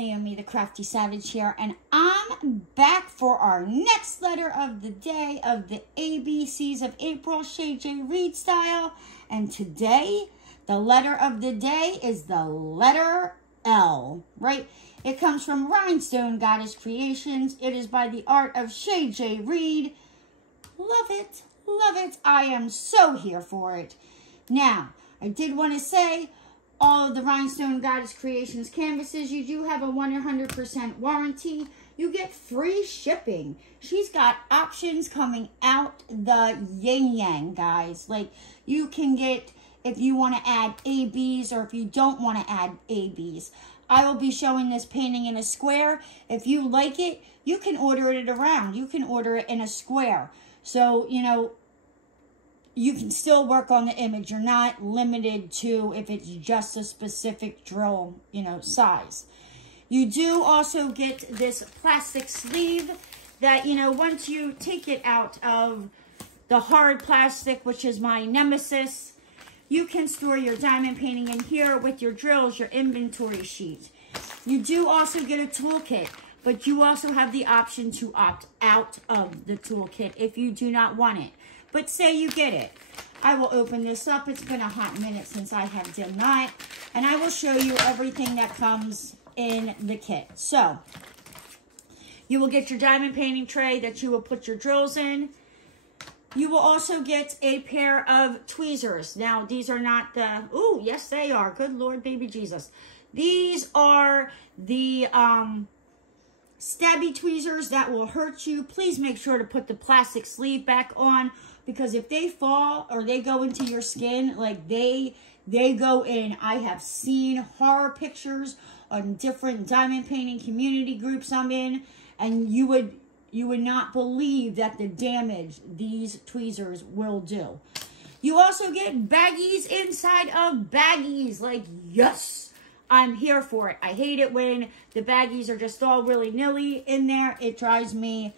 Naomi, the Crafty Savage here, and I'm back for our next letter of the day of the ABCs of April, Shay Jay-Reed style. And today, the letter of the day is the letter L, right? It comes from Rhinestone Goddess Creations. It is by the Art of ShayJay-Reed. Love it, love it. I am so here for it. Now, I did want to say, all of the Rhinestone Goddess Creations canvases, you do have a 100% warranty. You get free shipping. She's got options coming out the yin-yang, guys. Like, you can get, if you want to add ABs or if you don't want to add ABs. I will be showing this painting in a square. If you like it, you can order it around. You can order it in a square. So, you know, you can still work on the image. You're not limited to if it's just a specific drill, you know, size. You do also get this plastic sleeve that, you know, once you take it out of the hard plastic, which is my nemesis, you can store your diamond painting in here with your drills, your inventory sheet. You do also get a toolkit, but you also have the option to opt out of the toolkit if you do not want it. But say you get it. I will open this up. It's been a hot minute since I have done that. And I will show you everything that comes in the kit. So, you will get your diamond painting tray that you will put your drills in. You will also get a pair of tweezers. Now, these are not the... Ooh, yes, they are. Good Lord, baby Jesus. These are the... stabby tweezers that will hurt you. Please make sure to put the plastic sleeve back on, because if they fall or they go into your skin, like they go in. I have seen horror pictures on different diamond painting community groups I'm in, and you would not believe that the damage these tweezers will do. You also get baggies inside of baggies. Like, yes, I'm here for it. I hate it when the baggies are just all willy-nilly in there. It drives me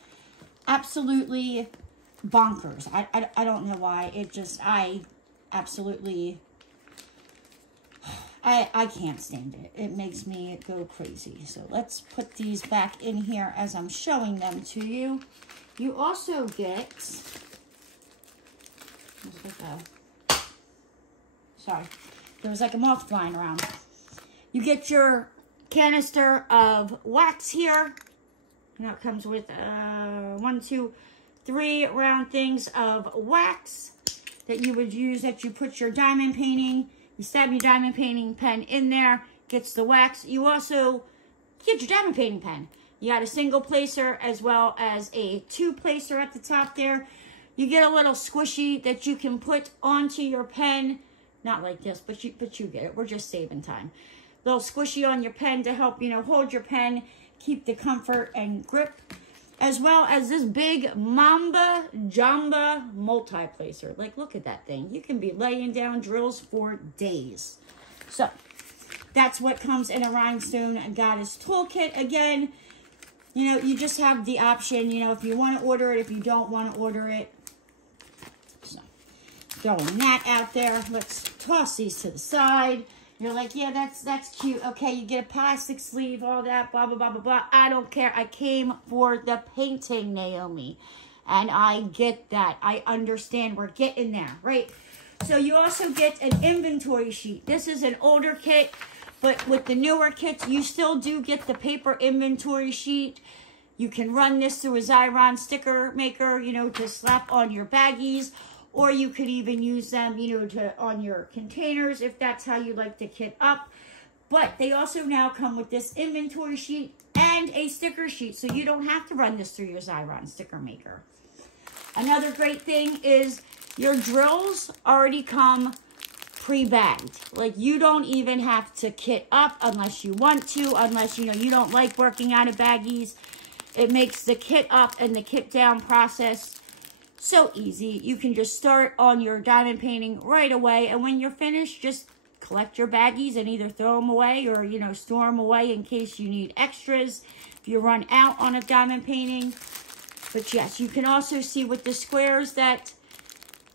absolutely bonkers. I don't know why. It just, I can't stand it. It makes me go crazy. So let's put these back in here as I'm showing them to you. You also get, sorry, there was like a moth flying around. You get your canister of wax here. Now it comes with 1, 2, 3 round things of wax that you would use, that you put your diamond painting, you stab your diamond painting pen in there, gets the wax. You also get your diamond painting pen. You got a single placer as well as a 2 placer at the top there. You get a little squishy that you can put onto your pen. Not like this, but you get it. We're just saving time. Little squishy on your pen to help, you know, hold your pen, keep the comfort and grip, as well as this big Mamba Jamba multi-placer. Like, look at that thing. You can be laying down drills for days. So, that's what comes in a Rhinestone Goddess toolkit. Again, you know, you just have the option, you know, if you want to order it, if you don't want to order it. So, throwing that out there. Let's toss these to the side. You're like, yeah, that's cute. Okay, you get a plastic sleeve, all that, blah, blah, blah, blah, blah. I don't care. I came for the painting, Naomi. And I get that. I understand. We're getting there, right? So you also get an inventory sheet. This is an older kit, but with the newer kits, you still do get the paper inventory sheet. You can run this through a Xyron sticker maker, you know, to slap on your baggies. Or you could even use them, you know, on your containers if that's how you like to kit up. But they also now come with this inventory sheet and a sticker sheet, so you don't have to run this through your Xyron sticker maker. Another great thing is your drills already come pre-bagged. Like, you don't even have to kit up unless you want to, unless, you know, you don't like working out of baggies. It makes the kit up and the kit down process so easy. You can just start on your diamond painting right away, and when you're finished, just collect your baggies and either throw them away or, you know, store them away in case you need extras if you run out on a diamond painting. But yes, you can also see with the squares that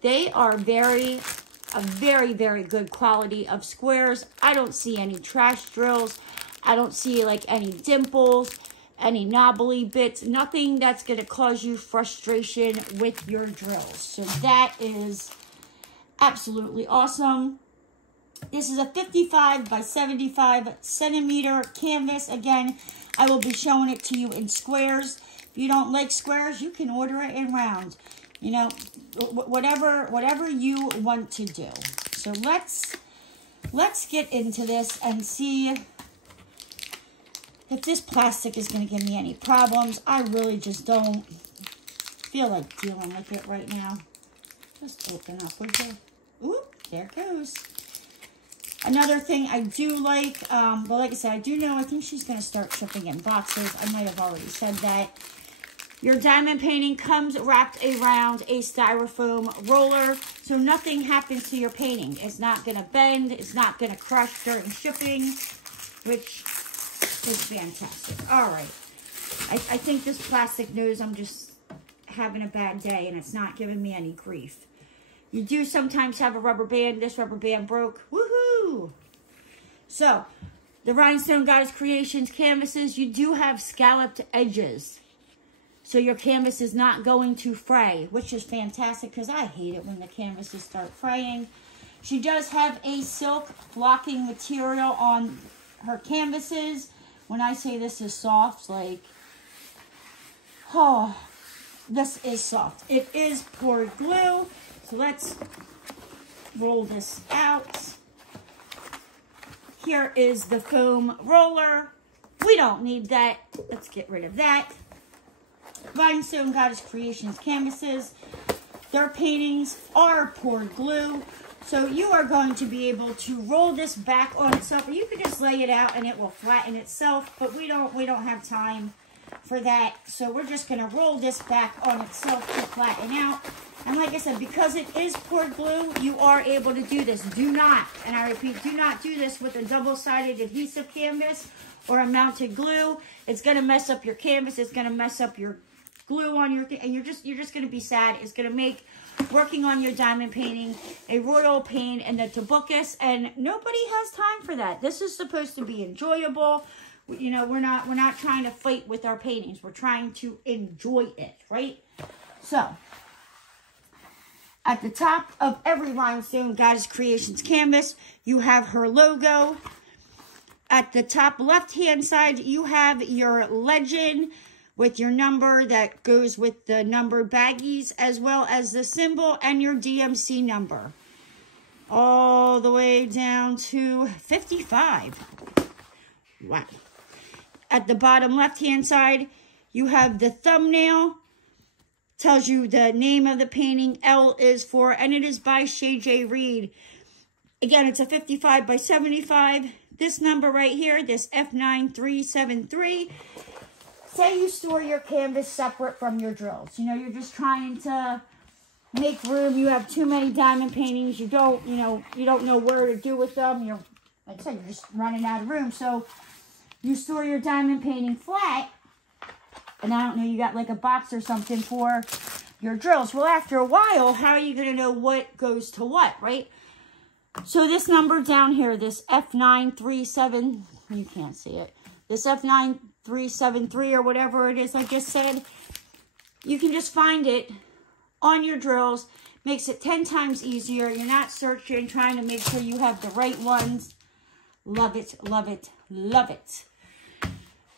they are a very, very good quality of squares. I don't see any trash drills. I don't see like any dimples, any knobbly bits, nothing that's going to cause you frustration with your drills. So that is absolutely awesome. This is a 55 by 75 centimeter canvas. Again, I will be showing it to you in squares. If you don't like squares, you can order it in round. You know, whatever you want to do. So let's get into this and see if this plastic is going to give me any problems. I really just don't feel like dealing with it right now. Just open up, would you? Ooh, there it goes. Another thing I do like, well, like I said, I do know, I think she's going to start shipping in boxes. I might have already said that. Your diamond painting comes wrapped around a styrofoam roller, so nothing happens to your painting. It's not going to bend. It's not going to crush during shipping, which is fantastic. All right. I think this plastic knows I'm just having a bad day, and it's not giving me any grief. You do sometimes have a rubber band. This rubber band broke. Woohoo! So, the Rhinestone Goddess Creations canvases, you do have scalloped edges. So your canvas is not going to fray, which is fantastic because I hate it when the canvases start fraying. She does have a silk flocking material on her canvases. When I say this is soft, like, oh, this is soft. It is poured glue. So let's roll this out. Here is the foam roller. We don't need that. Let's get rid of that. Rhinestone Goddess Creations canvases. Their paintings are poured glue. So you are going to be able to roll this back on itself. Or you could just lay it out and it will flatten itself. But we don't have time for that. So we're just going to roll this back on itself to flatten out. And like I said, because it is poured glue, you are able to do this. Do not, and I repeat, do not do this with a double-sided adhesive canvas or a mounted glue. It's going to mess up your canvas. It's going to mess up your glue on your thing, and you're just going to be sad. It's going to make working on your diamond painting a royal pain in the tabucus, and nobody has time for that. This is supposed to be enjoyable. You know, we're not trying to fight with our paintings. We're trying to enjoy it, right? So, at the top of every Rhinestone Goddess Creations canvas, you have her logo. At the top left-hand side, you have your legend with your number that goes with the numbered baggies, as well as the symbol and your DMC number. All the way down to 55. Wow. At the bottom left-hand side, you have the thumbnail. Tells you the name of the painting. L is for, and it is by Shay Jay-Reed. Again, it's a 55 by 75. This number right here, this F9373. Say you store your canvas separate from your drills. You know, you're just trying to make room. You have too many diamond paintings. You don't know where to do with them. Like I said, you're just running out of room. So you store your diamond painting flat. And I don't know, you got like a box or something for your drills. Well, after a while, how are you going to know what goes to what, right? So this number down here, this F937, you can't see it. This F9373 or whatever it is I just said, you can just find it on your drills. Makes it 10 times easier. You're not searching, trying to make sure you have the right ones. Love it, love it, love it.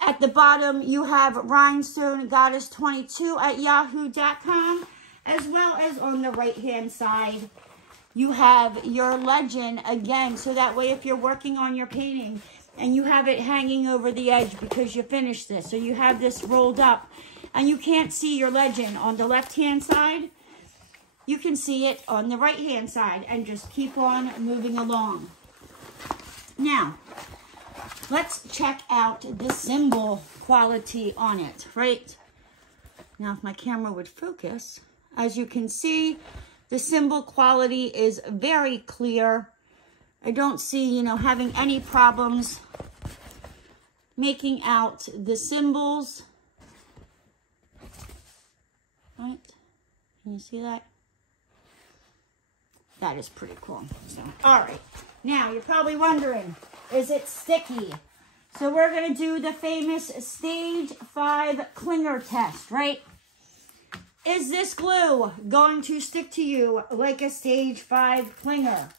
At the bottom, you have Rhinestone Goddess 22 at yahoo.com, as well as on the right-hand side, you have your legend again. So that way, if you're working on your painting and you have it hanging over the edge because you finished this, so you have this rolled up and you can't see your legend on the left-hand side, you can see it on the right-hand side and just keep on moving along. Now, let's check out the symbol quality on it, right? Now, if my camera would focus, as you can see, the symbol quality is very clear. I don't see, having any problems making out the symbols. Right? Can you see that? That is pretty cool. So, all right. Now, you're probably wondering, is it sticky? So we're going to do the famous stage 5 clinger test, right? Is this glue going to stick to you like a stage 5 clinger?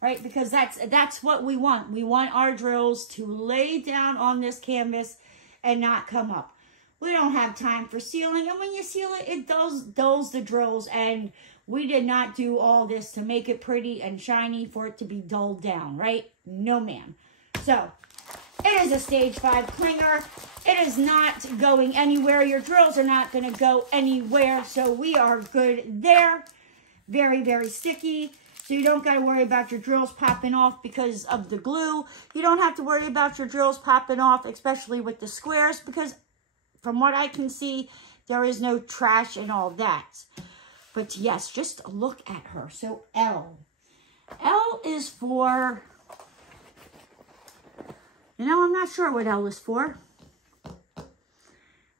Right? Because that's what we want. We want our drills to lay down on this canvas and not come up. We don't have time for sealing. And when you seal it, it dulls the drills. And we did not do all this to make it pretty and shiny for it to be dulled down, right? No, ma'am. So, it is a stage 5 clinger. It is not going anywhere. Your drills are not going to go anywhere. So, we are good there. Very, very sticky. So, you don't got to worry about your drills popping off because of the glue. You don't have to worry about your drills popping off, especially with the squares, because from what I can see, there is no trash and all that. But yes, just look at her. So L. L is for, you know, I'm not sure what L is for.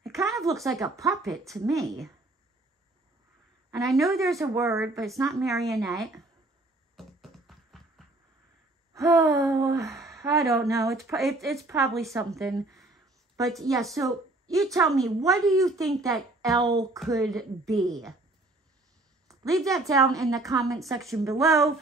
It kind of looks like a puppet to me. And I know there's a word, but it's not marionette. Oh, I don't know. It's probably something. But yeah, so you tell me, what do you think that L could be? Leave that down in the comment section below.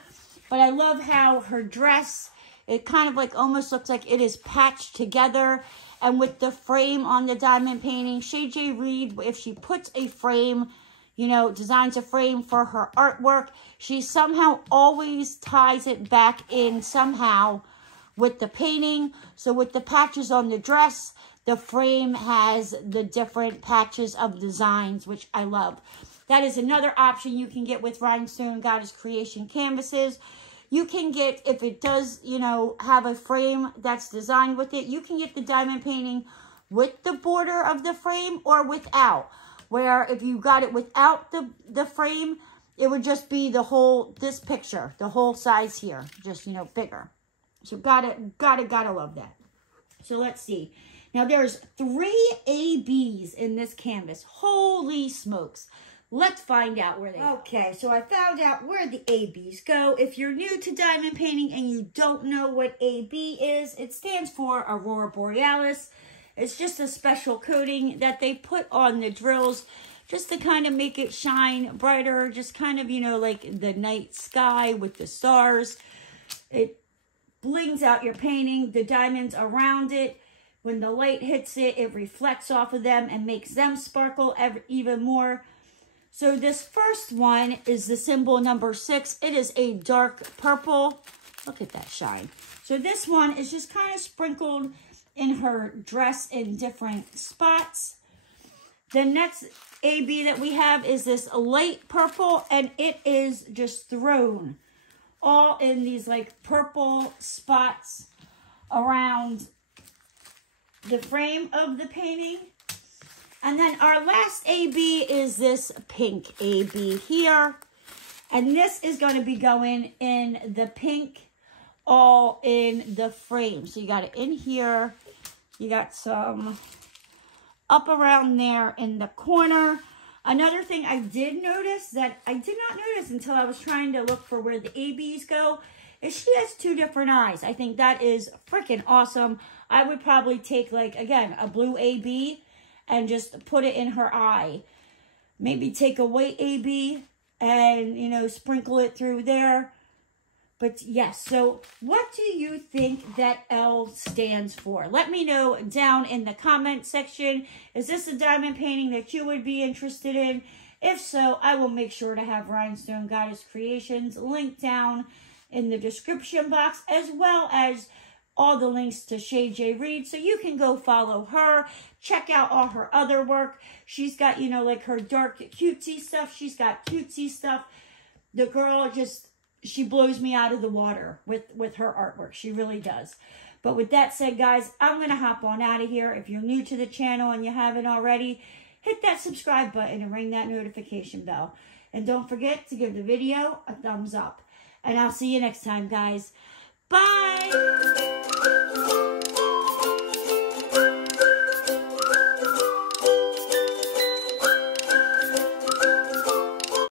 But I love how her dress, it kind of like almost looks like it is patched together. And with the frame on the diamond painting, Shay Jay-Reed, if she puts a frame, you know, designs a frame for her artwork, she somehow always ties it back in somehow with the painting. So with the patches on the dress, the frame has the different patches of designs, which I love. That is another option you can get with Rhinestone Goddess Creation canvases. You can get, if it does, you know, have a frame that's designed with it, you can get the diamond painting with the border of the frame or without. Where if you got it without the frame, it would just be the whole, this picture, the whole size here, just, you know, bigger. So gotta love that. So let's see. Now there's 3 ABs in this canvas. Holy smokes. Let's find out where they go. Okay, so I found out where the ABs go. If you're new to diamond painting and you don't know what AB is, it stands for Aurora Borealis. It's just a special coating that they put on the drills just to kind of make it shine brighter, just kind of, you know, like the night sky with the stars. It blings out your painting, the diamonds around it. When the light hits it, it reflects off of them and makes them sparkle even more. So this first one is the symbol number 6. It is a dark purple. Look at that shine. So this one is just kind of sprinkled in her dress in different spots. The next AB that we have is this light purple, and it is just thrown all in these like purple spots around the frame of the painting. And then our last AB is this pink AB here. And this is going to be going in the pink, all in the frame. So you got it in here. You got some up around there in the corner. Another thing I did notice that I did not notice until I was trying to look for where the ABs go is she has 2 different eyes. I think that is freaking awesome. I would probably take, like, again, a blue AB and just put it in her eye. Maybe take a white AB and, you know, sprinkle it through there. But yes, so what do you think that L stands for? Let me know down in the comment section. Is this a diamond painting that you would be interested in? If so, I will make sure to have Rhinestone Goddess Creations linked down in the description box, as well as all the links to Shay Jay-Reed, so you can go follow her, check out all her other work. She's got, you know, like her dark cutesy stuff. She's got cutesy stuff. The girl just, she blows me out of the water with her artwork. She really does. But with that said, guys, I'm going to hop on out of here. If you're new to the channel and you haven't already, hit that subscribe button and ring that notification bell. And don't forget to give the video a thumbs up. And I'll see you next time, guys. Bye!